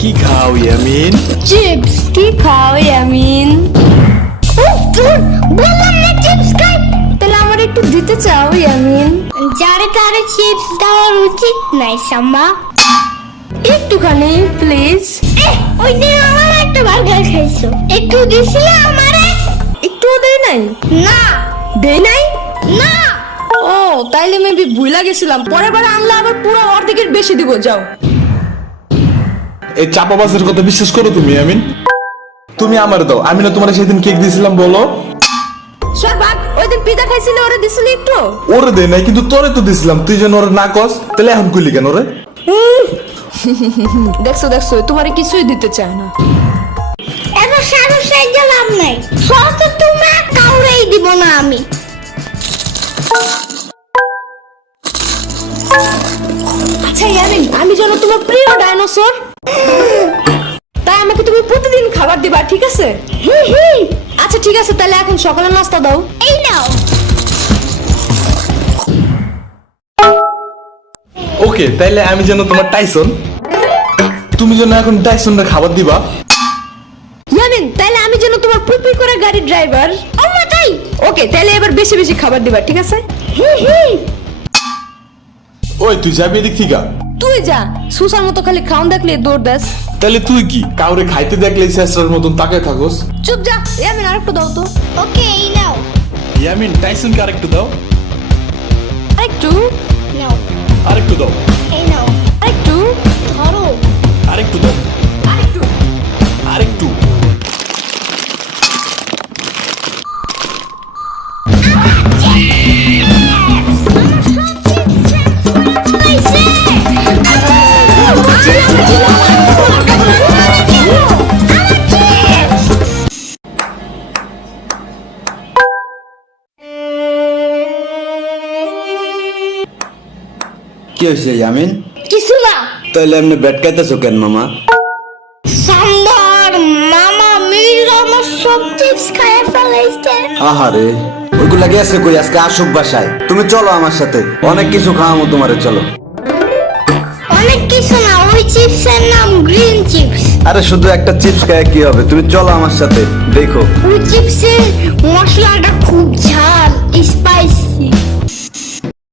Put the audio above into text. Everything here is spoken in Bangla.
কি খাও ইয়ামিন? চিপস। কি খাও ইয়ামিন? বললাম না চিপস খাই। তাহলে আমার একটু দিতে চাও ইয়ামিন? যারে তারে চিপস দেওয়ার উচিত নাই সাম্বা। একটুখানি প্লিজ। ওই দিন আমার একটা বার্গার খাইছো, একটু দিছিলে আমারে? একটুও দেই নাই। না দেই নাই। না। ও তাইলে মেবি ভুলা গেছিলাম, পরের বার আনলে আবার পুরো অর্ধেকের বেশি দিব। যাও। এই চাপাবাজের কথা বিশ্বাস করো তুমি ইয়ামিন? তুমি আমার দাও, আমি না তোমার সেদিন কেক দিয়েছিলাম বলো? সরবাক ওই দিন পিজা খাইছিলে, ওরে দিছিলি একটু? ওরে দেই নাই, কিন্তু তোরে তো দিছিলাম, তুই যেন ওরে না কস, তাহলে এখন কইলি কেন রে? দেখছো দেখছো, তোমারে কিছুই দিতে চায় না। এত সাহস সাইজা লাভ নাই, সব তো তোমরা কাউরেই দিব না আমি। আচ্ছা ইয়ামিন, আমি যেন তোমার প্রিয় ডাইনোসর, তাই আমাকে তুমি প্রতিদিন খাবার দিবা, ঠিক আছে? আচ্ছা ঠিক আছে, তাহলে এখন সকালের নাস্তা দাও। এই নাও। ওকে, তাইলে আমি যেন তোমার টাইসন, তুমি যেন এখন টাইসনের খাবার দিবা। ইয়ামিন, তাইলে আমি যেন তোমার পুপি করে গাড়ি ড্রাইভার। আম্মা তাই। ওকে, তাইলে এবার বেশি বেশি খাবার দিবা, ঠিক আছে? ওই তুই যাবি এদিক থেকে? তুই যা, সুসার মতো খালি খাওন দেখলে দৌড় দেস। তাহলে তুই কি কাউরে খাইতে দেখলে শেষরার মতন তাকায় থাকোস? চুপ যা। ইয়ামিন আরেকটু দাও তো। ওকে, এই নাও। ইয়ামিন, টাইসনকে আরেকটু দাও। আরেকটু নাও। আরেকটু দাও। এই নাও। আরেকটু ধরো। আরেকটু দাও। আরেকটু। আরেকটু। কি হয়েছে ইয়ামিন? কিছু না। তাইলে এমনি ব্যাট খাইতেছো কেন মামা? সাম্বার মামা মিল আমার সব চিপস খাইয়ে ফেলাইছে। আহারে, ওইগুলা গেছে কই? আজকে আসুক বাসায়। তুমি চলো আমার সাথে, অনেক কিছু খাওয়াবো তোমারে, চলো। অনেক কিছু না, ওই চিপসের নাম গ্রিন চিপস। আরে শুধু একটা চিপস খায় কি হবে? তুমি চলো আমার সাথে, দেখো। ওই চিপসের মশলাটা খুব ঝাল, স্পাইসি।